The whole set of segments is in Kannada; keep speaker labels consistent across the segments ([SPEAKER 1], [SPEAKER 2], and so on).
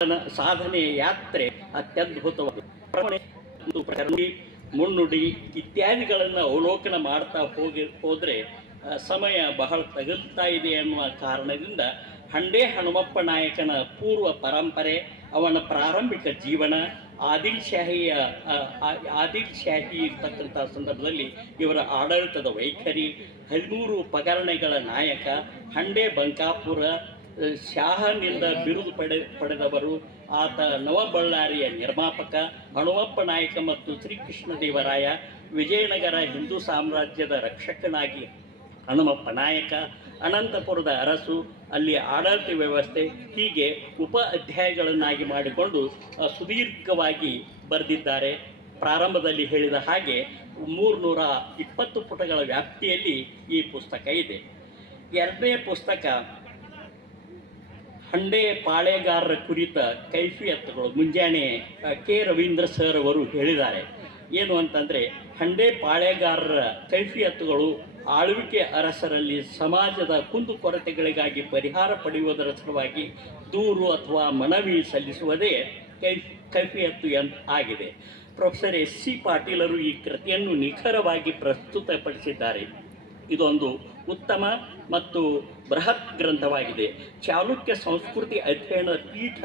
[SPEAKER 1] ಸಾಧನ- ಯಾತ್ರೆ ಅತ್ಯದ್ಭುತವಾಗಿದೆ. ಮುನ್ನುಡಿ ಇತ್ಯಾದಿಗಳನ್ನು ಅವಲೋಕನ ಮಾಡ್ತಾ ಹೋಗಿ, ಹೋದರೆ ಸಮಯ ಬಹಳ ತಗಲ್ತಾ ಇದೆ ಅನ್ನುವ ಕಾರಣದಿಂದ ಹಂಡೆ ಹನುಮಪ್ಪ ನಾಯಕನ ಪೂರ್ವ ಪರಂಪರೆ, ಅವನ ಪ್ರಾರಂಭಿಕ ಜೀವನ ಆದಿಲ್ ಶಾಹಿಯ ಆದಿಲ್ ಶಾಹಿ ಇರ್ತಕ್ಕಂಥ ಸಂದರ್ಭದಲ್ಲಿ ಇವರ ಆಡಳಿತದ ವೈಖರಿ, ಹದಿಮೂರು ಪಗರಣೆಗಳ ನಾಯಕ, ಹಂಡೆ ಬಂಕಾಪುರ ಶಾಹನಿಂದ ಬಿರುದು ಪಡೆ, ಪಡೆದವರು ಆತ ನವಬಳ್ಳಾರಿಯ ನಿರ್ಮಾಪಕ ಹನುಮಪ್ಪ ನಾಯಕ ಮತ್ತು ಶ್ರೀಕೃಷ್ಣ ದೇವರಾಯ ವಿಜಯನಗರ ಹಿಂದೂ ಸಾಮ್ರಾಜ್ಯದ ರಕ್ಷಕನಾಗಿ ಹನುಮಪ್ಪ ನಾಯಕ, ಅನಂತಪುರದ ಅರಸು, ಅಲ್ಲಿ ಆಡಳಿತ ವ್ಯವಸ್ಥೆ ಹೀಗೆ ಉಪ ಅಧ್ಯಾಯಗಳನ್ನಾಗಿ ಮಾಡಿಕೊಂಡು ಸುದೀರ್ಘವಾಗಿ ಬರೆದಿದ್ದಾರೆ. ಪ್ರಾರಂಭದಲ್ಲಿ ಹೇಳಿದ ಹಾಗೆ ಮೂರ್ನೂರ ಇಪ್ಪತ್ತು ಪುಟಗಳ ವ್ಯಾಪ್ತಿಯಲ್ಲಿ ಈ ಪುಸ್ತಕ ಇದೆ. ಎರಡನೇ ಪುಸ್ತಕ ಹಂಡೆ ಪಾಳೆಗಾರರ ಕುರಿತ ಕೈಫಿಯತ್ಗಳು ಮುಂಜಾನೆ ಕೆ. ರವೀಂದ್ರ ಸರ್ ಅವರು ಹೇಳಿದ್ದಾರೆ. ಏನು ಅಂತಂದರೆ, ಹಂಡೆ ಪಾಳೆಗಾರರ ಕೈಫಿಯತ್ಗಳು ಆಳ್ವಿಕೆ ಅರಸರಲ್ಲಿ ಸಮಾಜದ ಕುಂದುಕೊರತೆಗಳಿಗಾಗಿ ಪರಿಹಾರ ಪಡೆಯುವುದರ ಸಲುವಾಗಿ ದೂರು ಅಥವಾ ಮನವಿ ಸಲ್ಲಿಸುವುದೇ ಕೈಫಿ ಕೈಫಿಯತ್ತು ಎನ್ ಆಗಿದೆ. Professor S. ಸಿ. ಪಾಟೀಲರು ಈ ಕೃತಿಯನ್ನು ನಿಖರವಾಗಿ ಪ್ರಸ್ತುತಪಡಿಸಿದ್ದಾರೆ. ಇದೊಂದು ಉತ್ತಮ ಮತ್ತು ಬೃಹತ್ ಗ್ರಂಥವಾಗಿದೆ. ಚಾಲುಕ್ಯ ಸಂಸ್ಕೃತಿ ಅಧ್ಯಯನ ಪೀಠ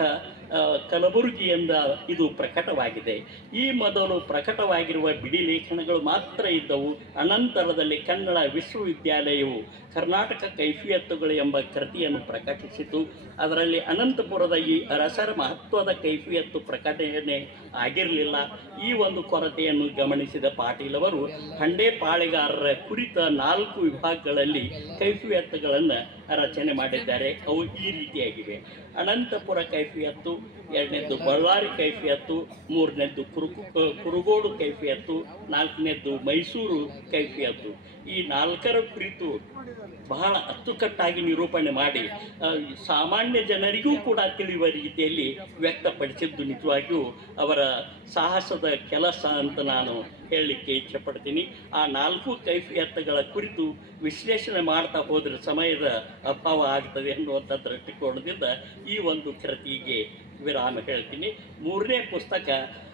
[SPEAKER 1] ಕಲಬುರಗಿಯಿಂದ ಇದು ಪ್ರಕಟವಾಗಿದೆ. ಈ ಮೊದಲು ಪ್ರಕಟವಾಗಿರುವ ಬಿಡಿ ಲೇಖನಗಳು ಮಾತ್ರ ಇದ್ದವು. ಅನಂತರದಲ್ಲಿ ಕನ್ನಡ ವಿಶ್ವವಿದ್ಯಾಲಯವು ಕರ್ನಾಟಕ ಕೈಫಿಯತ್ತುಗಳು ಎಂಬ ಕೃತಿಯನ್ನು ಪ್ರಕಟಿಸಿತು. ಅದರಲ್ಲಿ ಅನಂತಪುರದ ಈ ಅರಸರ ಮಹತ್ವದ ಕೈಫಿಯತ್ತು ಪ್ರಕಟಣೆ ಆಗಿರಲಿಲ್ಲ. ಈ ಒಂದು ಕೊರತೆಯನ್ನು ಗಮನಿಸಿದ ಪಾಟೀಲ್ ಅವರು ಹಂಡೆ ಪಾಳೆಗಾರರ ಕುರಿತ ನಾಲ್ಕು ವಿಭಾಗಗಳಲ್ಲಿ ಕೈಫಿಯತ್ತುಗಳನ್ನು ರಚನೆ ಮಾಡಿದ್ದಾರೆ. ಅವು ಈ ರೀತಿಯಾಗಿವೆ. ಅನಂತಪುರ ಕೈಫಿಯತ್ತು ಎರಡನೇದ್ದು ಬಳ್ಳಾರಿ ಕೈಫಿಯತ್ತು, ಮೂರನೇದ್ದು ಕುರುಕು ಕುರುಗೋಡು ಕೈಫಿಯತ್ತು, ನಾಲ್ಕನೇದ್ದು ಮೈಸೂರು ಕೈಫಿಯತ್ತು. ಈ ನಾಲ್ಕರ ಕುರಿತು ಬಹಳ ಅಚ್ಚುಕಟ್ಟಾಗಿ ನಿರೂಪಣೆ ಮಾಡಿ ಸಾಮಾನ್ಯ ಜನರಿಗೂ ಕೂಡ ತಿಳಿಯುವ ರೀತಿಯಲ್ಲಿ ವ್ಯಕ್ತಪಡಿಸಿದ್ದು ನಿಜವಾಗಿಯೂ ಅವರ ಸಾಹಸದ ಕೆಲಸ ಅಂತ ನಾನು ಹೇಳಲಿಕ್ಕೆ ಇಚ್ಛೆಪಡ್ತೀನಿ ಆ ನಾಲ್ಕು ಕೈಫಿಯತ್ತುಗಳ ಕುರಿತು ವಿಶ್ಲೇಷಣೆ ಮಾಡ್ತಾ ಹೋದರೆ ಸಮಯದ ಅಭಾವ ಆಗ್ತದೆ ಅನ್ನುವಂಥ ದೃಷ್ಟಿಕೋನದಿಂದ ಈ ಒಂದು ಕೃತಿಗೆ ವಿರಾಮ ಹೇಳ್ತೀನಿ. ಮೂರನೇ ಪುಸ್ತಕ,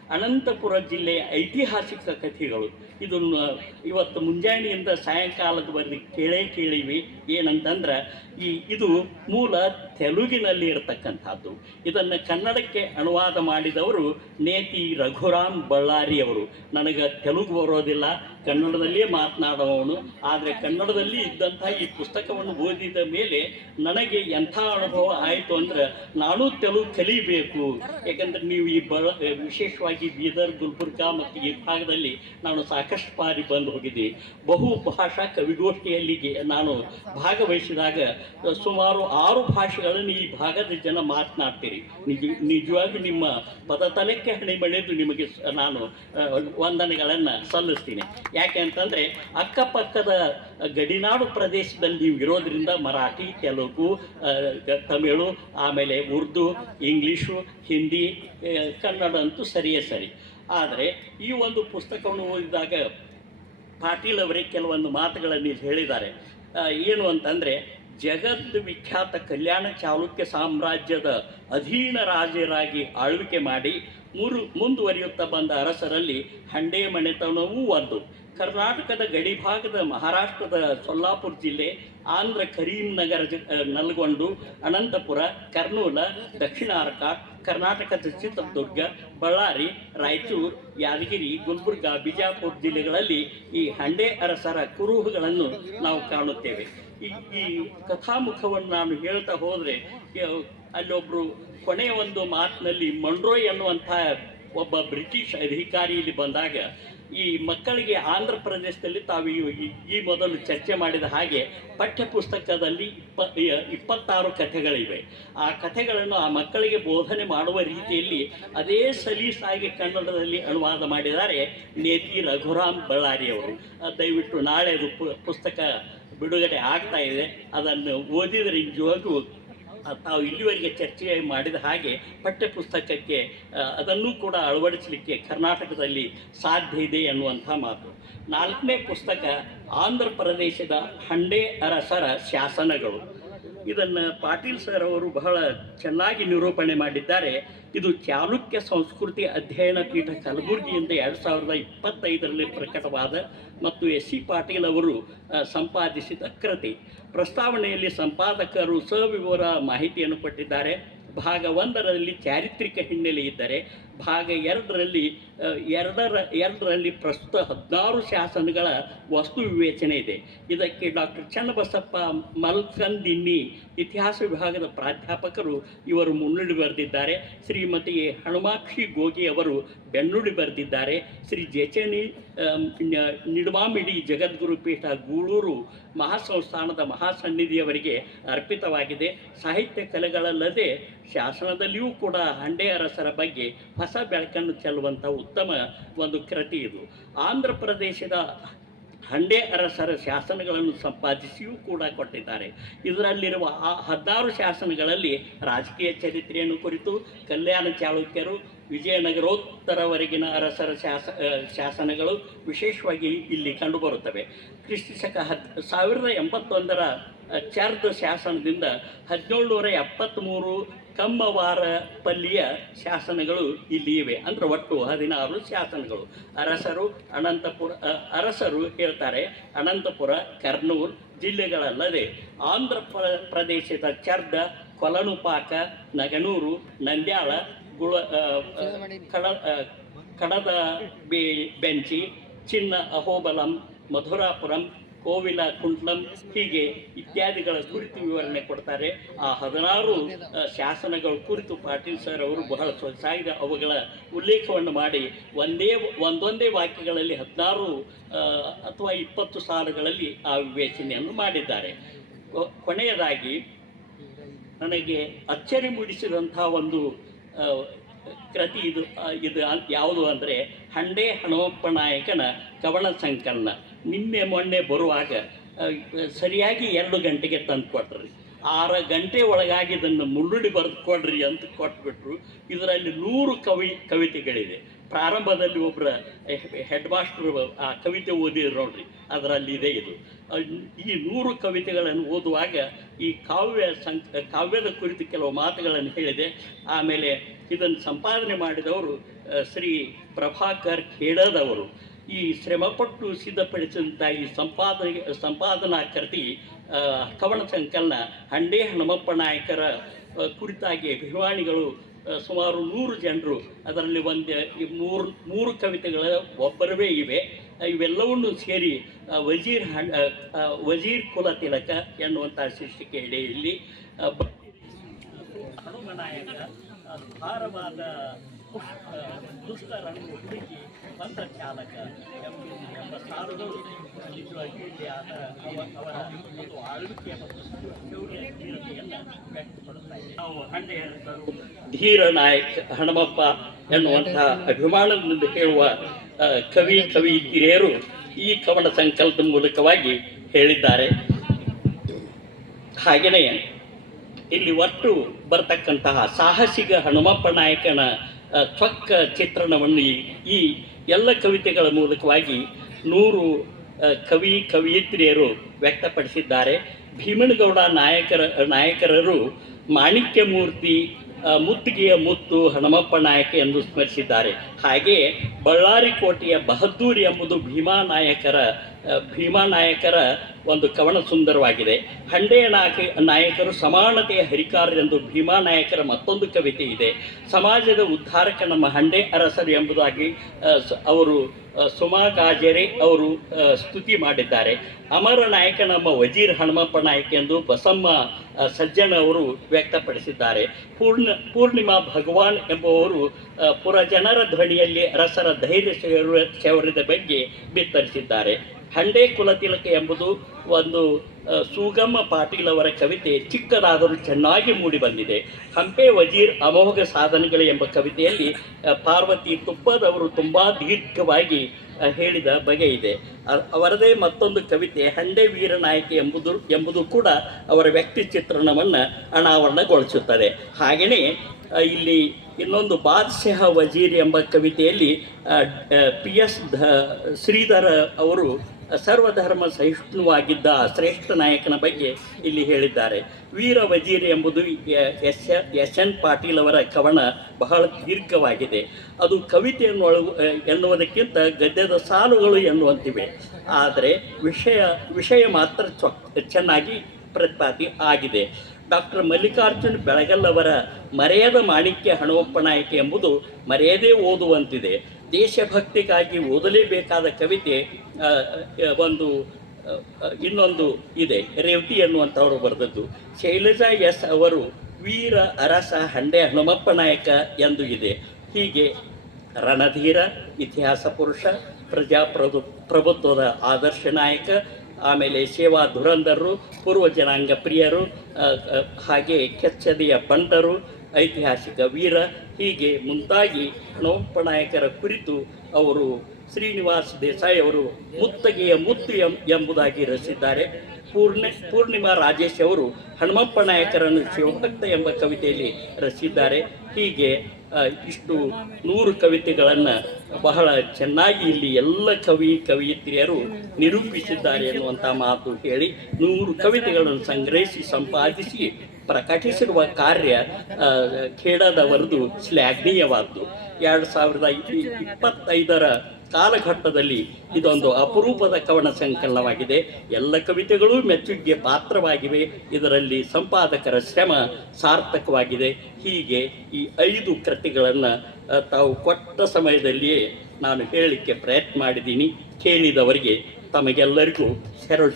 [SPEAKER 1] ಅನಂತಪುರ ಜಿಲ್ಲೆಯ ಐತಿಹಾಸಿಕ ಕಥೆಗಳು. ಇದನ್ನು ಇವತ್ತು ಮುಂಜಾನೆಯಿಂದ ಸಾಯಂಕಾಲದವರೆಗೆ ಕೇಳೇ ಕೇಳಿವಿ. ಏನಂತಂದ್ರೆ, ಈ, ಇದು ಮೂಲ ತೆಲುಗಿನಲ್ಲಿ ಇರತಕ್ಕಂಥದ್ದು. ಇದನ್ನು ಕನ್ನಡಕ್ಕೆ ಅನುವಾದ ಮಾಡಿದವರು ನೇತಿ ರಘುರಾಮ್ ಬಳ್ಳಾರಿ ಅವರು ನನಗೆ ತೆಲುಗು ಬರೋದಿಲ್ಲ. ಕನ್ನಡದಲ್ಲಿಯೇ ಮಾತನಾಡುವವನು ಆದರೆ ಕನ್ನಡದಲ್ಲಿ ಇದ್ದಂಥ ಈ ಪುಸ್ತಕವನ್ನು ಓದಿದ ಮೇಲೆ ನನಗೆ ಎಂಥ ಅನುಭವ ಆಯಿತು ಅಂದ್ರೆ ನಾನು ತೆಲುಗು ಕಲಿಬೇಕು. ಯಾಕಂದ್ರೆ ನೀವು ಈ ಬಳ, ವಿಶೇಷವಾಗಿ ಬೀದರ್, ಗುಲ್ಬರ್ಗಾ ಮತ್ತು ಈ ಭಾಗದಲ್ಲಿ ನಾನು ಸಾಕಷ್ಟು ಬಾರಿ ಬಂದು ಹೋಗಿದ್ದೆ. ಬಹು ಭಾಷಾ ಕವಿಗೋಷ್ಠಿಯಲ್ಲಿ ನಾನು ಭಾಗವಹಿಸಿದಾಗ ಸುಮಾರು ಆರು ಭಾಷೆಗಳನ್ನು ಈ ಭಾಗದ ಜನ ಮಾತನಾಡ್ತೀರಿ. ನಿಜ, ನಿಜವಾಗಿ ನಿಮ್ಮ ಪದತಲಕ್ಕೆ ಹಣೆ ಮಳೆದು ನಿಮಗೆ ನಾನು ವಂದನೆಗಳನ್ನು ಸಲ್ಲಿಸ್ತೀನಿ. ಯಾಕೆ ಅಂತಂದರೆ ಅಕ್ಕಪಕ್ಕದ ಗಡಿನಾಡು ಪ್ರದೇಶದಲ್ಲಿ ನೀವು ಇರೋದ್ರಿಂದ ಮರಾಠಿ, ತೆಲುಗು ತಮಿಳು, ಆಮೇಲೆ ಉರ್ದು, ಇಂಗ್ಲೀಷು, ಹಿಂದಿ ಕನ್ನಡ ಅಂತೂ ಸರಿಯೇ ಸರಿ. ಆದರೆ ಈ ಒಂದು ಪುಸ್ತಕವನ್ನು ಓದಿದಾಗ ಪಾಟೀಲ್ ಅವರೇ ಕೆಲವೊಂದು ಮಾತುಗಳನ್ನು ಇಲ್ಲಿ ಹೇಳಿದ್ದಾರೆ. ಏನು ಅಂತಂದರೆ ಜಗದ್ ವಿಖ್ಯಾತ ಕಲ್ಯಾಣ ಚಾಲುಕ್ಯ ಸಾಮ್ರಾಜ್ಯದ ಅಧೀನ ರಾಜರಾಗಿ ಆಳ್ವಿಕೆ ಮಾಡಿ, ಮುರು, ಮುಂದುವರಿಯುತ್ತಾ ಬಂದ ಅರಸರಲ್ಲಿ ಹಂಡೆ ಮನೆತನವೂ ಒಂದು. ಕರ್ನಾಟಕದ ಗಡಿಭಾಗದ ಮಹಾರಾಷ್ಟ್ರದ ಸೊಲ್ಲಾಪುರ ಜಿಲ್ಲೆ, ಆಂಧ್ರ ಕರೀಂನಗರ ನಗರ ನಲ್ಗೊಂಡು, ಅನಂತಪುರ, ಕರ್ನೂಲ, ದಕ್ಷಿಣ ಆರ್ಕಾಟ್ ಕರ್ನಾಟಕದ ಚಿತ್ರದುರ್ಗ, ಬಳ್ಳಾರಿ, ರಾಯಚೂರು, ಯಾದಗಿರಿ, ಗುಲ್ಬರ್ಗ, ಬಿಜಾಪುರ ಜಿಲ್ಲೆಗಳಲ್ಲಿ ಈ ಹಂಡೆ ಅರಸರ ಕುರುಹುಗಳನ್ನು ನಾವು ಕಾಣುತ್ತೇವೆ. ಈ ಈ ಕಥಾಮುಖವನ್ನು ನಾನು ಹೇಳ್ತಾ ಹೋದರೆ ಅಲ್ಲೊಬ್ಬರು ಕೊನೆಯ ಒಂದು ಮಾತಿನಲ್ಲಿ ಮಂಡ್ರೋಯ್ ಅನ್ನುವಂಥ ಒಬ್ಬ ಬ್ರಿಟಿಷ್ ಅಧಿಕಾರಿ ಇಲ್ಲಿ ಬಂದಾಗ ಈ ಮಕ್ಕಳಿಗೆ ಆಂಧ್ರ ಪ್ರದೇಶದಲ್ಲಿ ತಾವು ಈ- ಮೊದಲು ಚರ್ಚೆ ಮಾಡಿದ ಹಾಗೆ ಪಠ್ಯ ಪುಸ್ತಕದಲ್ಲಿ ಇಪ್ಪ ಇಪ್ಪತ್ತಾರು ಕಥೆಗಳಿವೆ. ಆ ಕಥೆಗಳನ್ನು ಆ ಮಕ್ಕಳಿಗೆ ಬೋಧನೆ ಮಾಡುವ ರೀತಿಯಲ್ಲಿ ಅದೇ ಸಲೀಸಾಗಿ ಕನ್ನಡದಲ್ಲಿ ಅನುವಾದ ಮಾಡಿದ್ದಾರೆ ನೇತಿ ರಘುರಾಮ್ ಬಳ್ಳಾರಿಯವರು. ದಯವಿಟ್ಟು ನಾಳೆ ಅದು ಪುಸ್ತಕ ಬಿಡುಗಡೆ ಆಗ್ತಾ ಇದೆ. ಅದನ್ನು ಓದಿದರೆ ನಿಜವಾಗೂ ತಾವು ಇಲ್ಲಿವರೆಗೆ ಚರ್ಚೆ ಮಾಡಿದ ಹಾಗೆ ಪಠ್ಯಪುಸ್ತಕಕ್ಕೆ ಅದನ್ನು ಕೂಡ ಅಳವಡಿಸಲಿಕ್ಕೆ ಕರ್ನಾಟಕದಲ್ಲಿ ಸಾಧ್ಯ ಇದೆ ಅನ್ನುವಂಥ ಮಾತು. ನಾಲ್ಕನೇ ಪುಸ್ತಕ, ಆಂಧ್ರ ಪ್ರದೇಶದ ಹಂಡೆ ಅರಸರ ಶಾಸನಗಳು. ಇದನ್ನು ಪಾಟೀಲ್ ಸರ್ ಅವರು ಬಹಳ ಚೆನ್ನಾಗಿ ನಿರೂಪಣೆ ಮಾಡಿದ್ದಾರೆ. ಇದು ಚಾಲುಕ್ಯ ಸಂಸ್ಕೃತಿ ಅಧ್ಯಯನ ಪೀಠ ಕಲಬುರಗಿಯಿಂದ ಎರಡು ಸಾವಿರದ ಇಪ್ಪತ್ತೈದರಲ್ಲಿ ಪ್ರಕಟವಾದ ಮತ್ತು ಎಸ್ ಸಿ ಪಾಟೀಲ್ ಅವರು ಸಂಪಾದಿಸಿದ ಕೃತಿ. ಪ್ರಸ್ತಾವನೆಯಲ್ಲಿ ಸಂಪಾದಕರು ಸವಿವರ ಮಾಹಿತಿಯನ್ನು ಕೊಟ್ಟಿದ್ದಾರೆ. ಭಾಗ ಒಂದರಲ್ಲಿ ಚಾರಿತ್ರಿಕ ಹಿನ್ನೆಲೆ ಇದ್ದರೆ, ಭಾಗ ಎರಡರಲ್ಲಿ ಎರಡರ, ಎರಡರಲ್ಲಿ ಪ್ರಸ್ತುತ ಹದಿನಾರು ಶಾಸನಗಳ ವಸ್ತು ವಿವೇಚನೆ ಇದೆ. ಇದಕ್ಕೆ ಡಾಕ್ಟರ್ ಚನ್ನಬಸಪ್ಪ ಮಲ್ಕಂದಿನ್ನಿ ಇತಿಹಾಸ ವಿಭಾಗದ ಪ್ರಾಧ್ಯಾಪಕರು ಇವರು ಮುನ್ನುಡಿ ಬರೆದಿದ್ದಾರೆ. ಶ್ರೀಮತಿ ಹನುಮಾಕ್ಷಿ ಗೋಗಿ ಅವರು ಬೆನ್ನುಡಿ ಬರೆದಿದ್ದಾರೆ. ಶ್ರೀ ಜೆಚನಿ ನಿಡುಮಾಮಿಡಿ ಜಗದ್ಗುರು ಪೀಠ ಗೂಳೂರು ಮಹಾಸಂಸ್ಥಾನದ ಮಹಾಸನ್ನಿಧಿಯವರಿಗೆ ಅರ್ಪಿತವಾಗಿದೆ. ಸಾಹಿತ್ಯ ಕಲೆಗಳಲ್ಲದೆ ಶಾಸನದಲ್ಲಿಯೂ ಕೂಡ ಹಂಡೆಯರಸರ ಬಗ್ಗೆ ಹೊಸ ಬೆಳಕನ್ನು ಚೆಲ್ಲುವಂಥ ಉತ್ತಮ ಒಂದು ಕೃತಿ ಇದು. ಆಂಧ್ರ ಪ್ರದೇಶದ ಹಂಡೆ ಅರಸರ ಶಾಸನಗಳನ್ನು ಸಂಪಾದಿಸಿಯೂ ಕೂಡ ಕೊಟ್ಟಿದ್ದಾರೆ. ಇದರಲ್ಲಿರುವ ಆ ಹದಿನಾರು ಶಾಸನಗಳಲ್ಲಿ ರಾಜಕೀಯ ಚರಿತ್ರೆಯನ್ನು ಕುರಿತು ಕಲ್ಯಾಣ ಚಾಳುಕ್ಯರು, ವಿಜಯನಗರೋತ್ತರವರೆಗಿನ ಅರಸರ ಶಾಸ ಶಾಸನಗಳು ವಿಶೇಷವಾಗಿ ಇಲ್ಲಿ ಕಂಡುಬರುತ್ತವೆ. ಕ್ರಿಸ್ತಿ ಶಕ ಹದ್, ಸಾವಿರದ ಎಂಬತ್ತೊಂದರ ಚಾರ್ದ ಶಾಸನದಿಂದ ಹದಿನೇಳುನೂರ ಎಪ್ಪತ್ತ್ಮೂರು ಕಮ್ಮವಾರ ಪಲ್ಲಿಯ ಶಾಸನಗಳು ಇಲ್ಲಿ ಇವೆ. ಅಂದ್ರೆ ಒಟ್ಟು ಹದಿನಾರು ಶಾಸನಗಳು. ಅರಸರು, ಅನಂತಪುರ ಅರಸರು ಹೇಳ್ತಾರೆ, ಅನಂತಪುರ, ಕರ್ನೂಲ್ ಜಿಲ್ಲೆಗಳಲ್ಲದೆ ಆಂಧ್ರ ಪ್ರ, ಪ್ರದೇಶದ ಚರ್ದ, ಕೊಲನುಪಾಕ, ನಗನೂರು, ನಂದ್ಯಾಳ, ಗುಳ ಕಡ ಕಡದ ಬೆ, ಬೆಂಚಿ, ಚಿನ್ನ, ಅಹೋಬಲಂ, ಮಧುರಾಪುರಂ ಕೋವಿಲ, ಕುಂಟ್ಲಂ ಹೀಗೆ ಇತ್ಯಾದಿಗಳ ಕುರಿತು ವಿವರಣೆ ಕೊಡ್ತಾರೆ. ಆ ಹದಿನಾರು ಶಾಸನಗಳ ಕುರಿತು ಪಾಟೀಲ್ ಸರ್ ಅವರು ಬಹಳ ಸೊಗಸಾಗಿ ಅವುಗಳ ಉಲ್ಲೇಖವನ್ನು ಮಾಡಿ ಒಂದೇ, ಒಂದೊಂದೇ ವಾಕ್ಯಗಳಲ್ಲಿ ಹದಿನಾರು ಅಥವಾ ಇಪ್ಪತ್ತು ಸಾಲುಗಳಲ್ಲಿ ಆ ವಿವೇಚನೆಯನ್ನು ಮಾಡಿದ್ದಾರೆ. ಕೊನೆಯದಾಗಿ ನನಗೆ ಅಚ್ಚರಿ ಮೂಡಿಸಿದಂಥ ಒಂದು ಕೃತಿ ಇದು ಇದು ಯಾವುದು ಅಂದರೆ ಹಂಡೆ ಹಣೋಪ್ಪ ನಾಯಕನ ಕವನ ಸಂಕಲನ. ನಿನ್ನೆ ಮೊನ್ನೆ ಬರುವಾಗ ಸರಿಯಾಗಿ ಎರಡು ಗಂಟೆಗೆ ತಂದು ಕೊಟ್ರಿ. ಆರು ಗಂಟೆ ಒಳಗಾಗಿ ಇದನ್ನು ಮುಳ್ಳುಡಿ ಬರೆದು ಕೊಡ್ರಿ ಅಂತ ಕೊಟ್ಬಿಟ್ರು. ಇದರಲ್ಲಿ ನೂರು ಕವಿ ಕವಿತೆಗಳಿದೆ ಪ್ರಾರಂಭದಲ್ಲಿ ಒಬ್ಬರ ಹೆಡ್ ಮಾಸ್ಟರ್ ಆ ಕವಿತೆ ಓದಿದ್ರು ನೋಡ್ರಿ. ಅದರಲ್ಲಿ ಇದೆ ಇದು. ಈ ನೂರು ಕವಿತೆಗಳನ್ನು ಓದುವಾಗ ಈ ಕಾವ್ಯ ಸಂ ಕಾವ್ಯದ ಕುರಿತು ಕೆಲವು ಮಾತುಗಳನ್ನು ಹೇಳಿದೆ. ಆಮೇಲೆ ಇದನ್ನು ಸಂಪಾದನೆ ಮಾಡಿದವರು ಶ್ರೀ ಪ್ರಭಾಕರ್ ಖೇಡದವರು. ಈ ಶ್ರಮಪಟ್ಟು ಸಿದ್ಧಪಡಿಸಿದಂಥ ಈ ಸಂಪಾದನೆ, ಸಂಪಾದನಾ ಕೃತಿ ಕವನ ಸಂಕಲನ, ಹಂಡೆ ಹನುಮಪ್ಪ ನಾಯಕರ ಕುರಿತಾಗಿ ಅಭಿಮಾನಿಗಳು ಸುಮಾರು ನೂರು ಜನರು ಅದರಲ್ಲಿ ಒಂದು ಮೂರು ಮೂರು ಕವಿತೆಗಳ ಒಬ್ಬರವೇ ಇವೆ. ಇವೆಲ್ಲವನ್ನು ಸೇರಿ ವಜೀರ್ ಹಣ್ ವಜೀರ್ ಕುಲ ತಿಲಕ ಎನ್ನುವಂಥ ಶೀರ್ಷಿಕೆ ಅಡಿಯಲ್ಲಿ ಭಾರವಾದ ದುಷ್ಟರನ್ನು ಹುಡುಕಿ ಬಂದ ಚಾಲಕ ಎಂಬ ಸಾಲುಗಳು ನಿಜವಾಗಿ ಇಲ್ಲಿ ಆದ ಅವ ಅವರ ಒಂದು ಆಳ್ವಿಕೆ ಮತ್ತು ಶೌರ್ಯ ಧೀರತೆಯನ್ನು ವ್ಯಕ್ತಪಡಿಸ್ತಾ ಇದೆ. ನಾವು ಹೆಸರು ಧೀರ ನಾಯಕ್ ಹಣಮಪ್ಪ ಎನ್ನುವಂತಹ ಅಭಿಮಾನದಿಂದ ಹೇಳುವ ಕವಿ ಕವಿ ಹಿರಿಯರು ಈ ಕವನ ಸಂಕಲ್ಪದ ಮೂಲಕವಾಗಿ ಹೇಳಿದ್ದಾರೆ. ಹಾಗೆಯೇ ಇಲ್ಲಿ ಒಟ್ಟು ಬರ್ತಕ್ಕಂತಹ ಸಾಹಸಿಗ ಹನುಮಪ್ಪ ನಾಯಕನ ತ್ವಕ್ಕ ಚಿತ್ರಣವನ್ನು ಈ- ಈ ಎಲ್ಲ ಕವಿತೆಗಳ ಮೂಲಕವಾಗಿ ನೂರು ಕವಿ, ಕವಿಯತ್ರಿಯರು ವ್ಯಕ್ತಪಡಿಸಿದ್ದಾರೆ. ಭೀಮನಗೌಡ ನಾಯಕರ, ನಾಯಕರರು ಮಾಣಿಕ್ಯ ಮೂರ್ತಿ ಮುತ್ತಿಗೆಯ ಮುತ್ತು ಹನುಮಪ್ಪ ನಾಯಕ ಎಂದು ಸ್ಮರಿಸಿದ್ದಾರೆ. ಹಾಗೆಯೇ ಬಳ್ಳಾರಿ ಕೋಟೆಯ ಬಹದ್ದೂರ್ ಎಂಬುದು ಭೀಮಾ ನಾಯಕರ ಭೀಮಾ ನಾಯಕರ ಒಂದು ಕವನ ಸುಂದರವಾಗಿದೆ. ಹಂಡೆಯ ನಾಯಕ ನಾಯಕರು ಸಮಾನತೆಯ ಹರಿಕಾರರೆಂದು ಭೀಮಾ ನಾಯಕರ ಮತ್ತೊಂದು ಕವಿತೆ ಇದೆ. ಸಮಾಜದ ಉದ್ಧಾರಕ ನಮ್ಮ ಹಂಡೆ ಅರಸರು ಎಂಬುದಾಗಿ ಅವರು ಸುಮಾ ಗಾಜರೆ ಅವರು ಸ್ತುತಿ ಮಾಡಿದ್ದಾರೆ. ಅಮರ ನಾಯಕ ನಮ್ಮ ವಜೀರ್ ಹನುಮಪ್ಪ ನಾಯಕ ಎಂದು ಬಸಮ್ಮ ಆ, ಸಜ್ಜನ ಅವರು ವ್ಯಕ್ತಪಡಿಸಿದ್ದಾರೆ. ಪೂರ್ಣ ಪೂರ್ಣಿಮಾ ಭಗವಾನ್ ಎಂಬುವವರು ಪುರ ಜನರ ಧ್ವನಿಯಲ್ಲಿ ಅರಸರ ಧೈರ್ಯ ಶೌರ್ಯ ಶೌರ್ಯದ ಬಗ್ಗೆ ಬಿತ್ತರಿಸಿದ್ದಾರೆ ಹಂಡೆ ಕುಲತಿಲಕ ಎಂಬುದು ಒಂದು ಸುಗಮ್ಮ ಸುಗಮ ಪಾಟೀಲ್ ಅವರ ಕವಿತೆ ಚಿಕ್ಕದಾದರೂ ಚೆನ್ನಾಗಿ ಮೂಡಿಬಂದಿದೆ. ಹಂಪೆ ವಜೀರ್ ಅಮೋಘ ಸಾಧನೆಗಳು ಎಂಬ ಕವಿತೆಯಲ್ಲಿ ಪಾರ್ವತಿ ತುಪ್ಪದವರು ತುಂಬ ದೀರ್ಘವಾಗಿ ಹೇಳಿದ ಬಗೆ ಇದೆ. ಅವರದೇ ಮತ್ತೊಂದು ಕವಿತೆ, ಹಂಡೆ ವೀರನಾಯಕ ಎಂಬುದು ಎಂಬುದು ಕೂಡ ಅವರ ವ್ಯಕ್ತಿ ಚಿತ್ರಣವನ್ನು ಅನಾವರಣಗೊಳಿಸುತ್ತದೆ. ಹಾಗೆಯೇ ಇಲ್ಲಿ ಇನ್ನೊಂದು ಬಾದ್ಶಹ ವಜೀರ್ ಎಂಬ ಕವಿತೆಯಲ್ಲಿ ಪಿ ಎಸ್ ಧ, ಶ್ರೀಧರ ಅವರು ಸರ್ವಧರ್ಮ ಸಹಿಷ್ಣುವಾಗಿದ್ದ ಶ್ರೇಷ್ಠ ನಾಯಕನ ಬಗ್ಗೆ ಇಲ್ಲಿ ಹೇಳಿದ್ದಾರೆ. ವೀರ ವಜೀರ್ ಎಂಬುದು ಎಸ್ ಎಸ್ ಎನ್ ಪಾಟೀಲ್ ಅವರ ಕವನ ಬಹಳ ದೀರ್ಘವಾಗಿದೆ. ಅದು ಕವಿತೆಯನ್ನು ಒಳಗು ಎನ್ನುವುದಕ್ಕಿಂತ ಗದ್ಯದ ಸಾಲುಗಳು ಎನ್ನುವಂತಿವೆ. ಆದರೆ ವಿಷಯ ವಿಷಯ ಮಾತ್ರ ಚೆನ್ನಾಗಿ ಪ್ರತಿಪಾದಿ ಆಗಿದೆ. ಡಾಕ್ಟರ್ ಮಲ್ಲಿಕಾರ್ಜುನ್ ಬೆಳಗಲ್ ಅವರ ಮರೆಯದ ಮಾಣಿಕ್ಯ ಹಣವಪ್ಪ ನಾಯಕ ಎಂಬುದು ಮರೆಯದೇ ಓದುವಂತಿದೆ. ದೇಶಭಕ್ತಿಗಾಗಿ ಓದಲೇಬೇಕಾದ ಕವಿತೆ ಒಂದು ಇನ್ನೊಂದು ಇದೆ, ರೇವತಿ ಎನ್ನುವಂಥವರು ಬರೆದದ್ದು. ಶೈಲಜಾ ಎಸ್ ಅವರು ವೀರ, ಅರಸ, ಹಂಡೆ, ಹನುಮಪ್ಪ ನಾಯಕ ಎಂದು ಇದೆ. ಹೀಗೆ ರಣಧೀರ, ಇತಿಹಾಸ ಪುರುಷ, ಪ್ರಜಾಪ್ರಭು, ಪ್ರಭುತ್ವದ ಆದರ್ಶ ನಾಯಕ ಆಮೇಲೆ ಸೇವಾ ಧುರಂಧರರು ಪೂರ್ವ ಜನಾಂಗ ಪ್ರಿಯರು ಹಾಗೆ ಕೆಚ್ಚದೆಯ ಬಂಟರು ಐತಿಹಾಸಿಕ ವೀರ, ಹೀಗೆ ಮುಂತಾಗಿ ಹಣವಪ್ಪ ನಾಯಕರ ಕುರಿತು ಅವರು ಶ್ರೀನಿವಾಸ್ ದೇಸಾಯಿ ಅವರು ಮುತ್ತಗೆಯ ಮುತ್ತು ಎಂಬುದಾಗಿ ರಚಿಸಿದ್ದಾರೆ. ಪೂರ್ಣಿ ಪೂರ್ಣಿಮಾ ರಾಜೇಶ್ ಅವರು ಹನುಮಪ್ಪ ನಾಯಕರನ್ನು ಶಿವಭಕ್ತ ಎಂಬ ಕವಿತೆಯಲ್ಲಿ ರಚಿಸಿದ್ದಾರೆ. ಹೀಗೆ ಇಷ್ಟು ನೂರು ಕವಿತೆಗಳನ್ನು ಬಹಳ ಚೆನ್ನಾಗಿ ಇಲ್ಲಿ ಎಲ್ಲ ಕವಿ ಕವಿಯತ್ರಿಯರು ನಿರೂಪಿಸಿದ್ದಾರೆ ಎನ್ನುವಂಥ ಮಾತು ಹೇಳಿ ನೂರು ಕವಿತೆಗಳನ್ನು ಸಂಗ್ರಹಿಸಿ, ಸಂಪಾದಿಸಿ, ಪ್ರಕಟಿಸಿರುವ ಕಾರ್ಯ ಖೇಡದವರದು ಶ್ಲಾಘನೀಯವಾದ್ದು. ಎರಡು ಸಾವಿರದ ಇಪ್ಪತ್ತೈದರ ಕಾಲಘಟ್ಟದಲ್ಲಿ ಇದೊಂದು ಅಪರೂಪದ ಕವನ ಸಂಕಲನವಾಗಿದೆ. ಎಲ್ಲ ಕವಿತೆಗಳು ಮೆಚ್ಚುಗೆ ಪಾತ್ರವಾಗಿವೆ. ಇದರಲ್ಲಿ ಸಂಪಾದಕರ ಶ್ರಮ ಸಾರ್ಥಕವಾಗಿದೆ. ಹೀಗೆ ಈ ಐದು ಕೃತಿಗಳನ್ನು ತಾವು ಕೊಟ್ಟ ಸಮಯದಲ್ಲಿಯೇ ನಾನು ಹೇಳಲಿಕ್ಕೆ ಪ್ರಯತ್ನ ಮಾಡಿದ್ದೀನಿ. ಕೇಳಿದವರಿಗೆ ತಮಗೆಲ್ಲರಿಗೂ ಶರಣ